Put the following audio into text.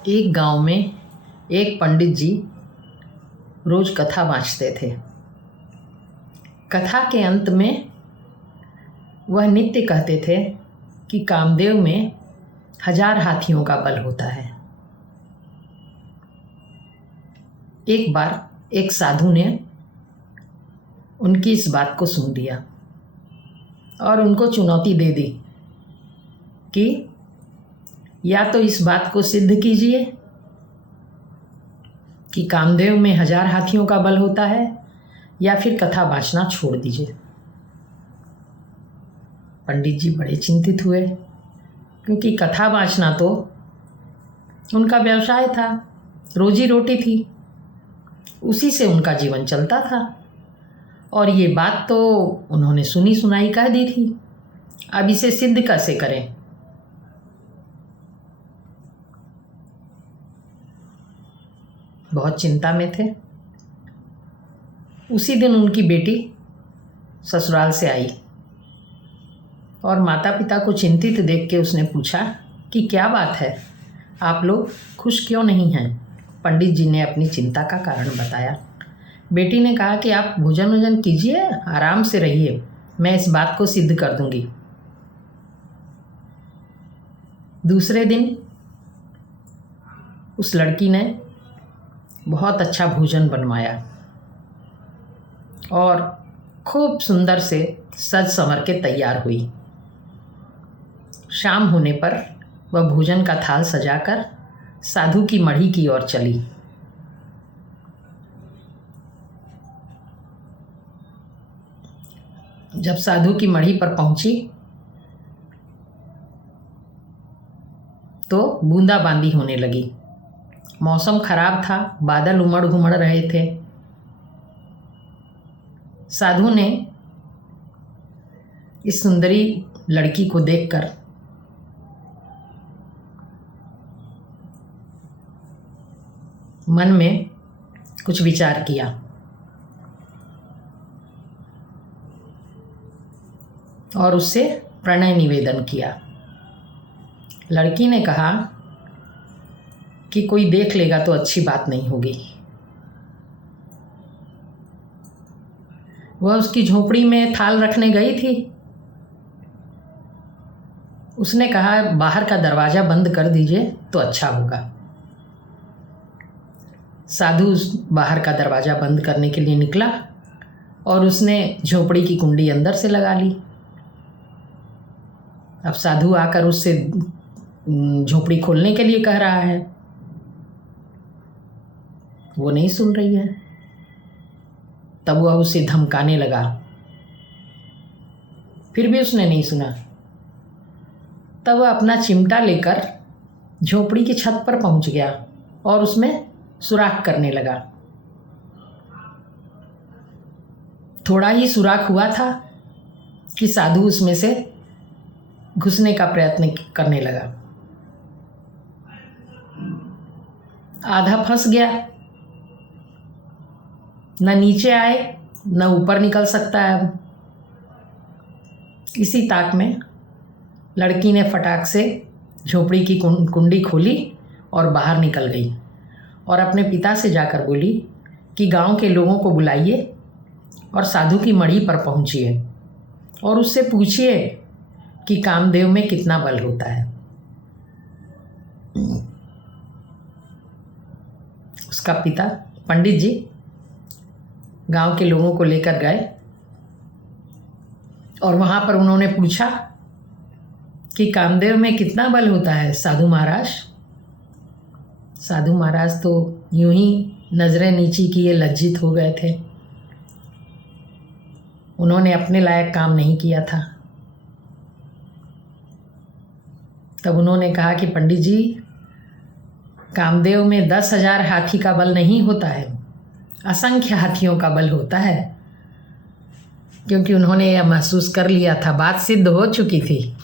एक गांव में एक पंडित जी रोज़ कथा वाँचते थे। कथा के अंत में वह नित्य कहते थे कि कामदेव में 1000 हाथियों का बल होता है। एक बार एक साधु ने उनकी इस बात को सुन लिया और उनको चुनौती दे दी कि या तो इस बात को सिद्ध कीजिए कि कामदेव में 1000 हाथियों का बल होता है या फिर कथा वाचना छोड़ दीजिए। पंडित जी बड़े चिंतित हुए क्योंकि कथा वाचना तो उनका व्यवसाय था, रोजी रोटी थी, उसी से उनका जीवन चलता था और ये बात तो उन्होंने सुनी सुनाई कह दी थी। अब इसे सिद्ध कैसे करें? बहुत चिंता में थे। उसी दिन उनकी बेटी ससुराल से आई और माता पिता को चिंतित देख के उसने पूछा कि क्या बात है, आप लोग खुश क्यों नहीं हैं? पंडित जी ने अपनी चिंता का कारण बताया। बेटी ने कहा कि आप भोजन वोजन कीजिए, आराम से रहिए, मैं इस बात को सिद्ध कर दूंगी। दूसरे दिन उस लड़की ने बहुत अच्छा भोजन बनवाया और खूब सुंदर से सज संवर के तैयार हुई। शाम होने पर वह भोजन का थाल सजाकर साधु की मढ़ी की ओर चली। जब साधु की मढ़ी पर पहुंची तो बूंदाबांदी होने लगी। मौसम खराब था, बादल उमड़ घुमड़ रहे थे। साधु ने इस सुंदरी लड़की को देखकर मन में कुछ विचार किया और उससे प्रणय निवेदन किया। लड़की ने कहा कि कोई देख लेगा तो अच्छी बात नहीं होगी। वह उसकी झोपड़ी में थाल रखने गई थी। उसने कहा बाहर का दरवाज़ा बंद कर दीजिए तो अच्छा होगा। साधु बाहर का दरवाज़ा बंद करने के लिए निकला और उसने झोपड़ी की कुंडी अंदर से लगा ली। अब साधु आकर उससे झोपड़ी खोलने के लिए कह रहा है, वो नहीं सुन रही है। तब वह उसे धमकाने लगा, फिर भी उसने नहीं सुना। तब वह अपना चिमटा लेकर झोपड़ी की छत पर पहुंच गया और उसमें सुराख करने लगा। थोड़ा ही सुराख हुआ था कि साधु उसमें से घुसने का प्रयत्न करने लगा। आधा फंस गया, न नीचे आए न ऊपर निकल सकता है। अब इसी ताक में लड़की ने फटाक से झोपड़ी की कुंडी खोली और बाहर निकल गई और अपने पिता से जाकर बोली कि गांव के लोगों को बुलाइए और साधु की मढ़ी पर पहुंचिए और उससे पूछिए कि कामदेव में कितना बल होता है। उसका पिता पंडित जी गांव के लोगों को लेकर गए और वहाँ पर उन्होंने पूछा कि कामदेव में कितना बल होता है साधु महाराज। साधु महाराज तो यूं ही नज़रें नीची किए लज्जित हो गए थे। उन्होंने अपने लायक काम नहीं किया था। तब उन्होंने कहा कि पंडित जी, कामदेव में 10,000 हाथी का बल नहीं होता है, असंख्य हाथियों का बल होता है। क्योंकि उन्होंने यह महसूस कर लिया था, बात सिद्ध हो चुकी थी।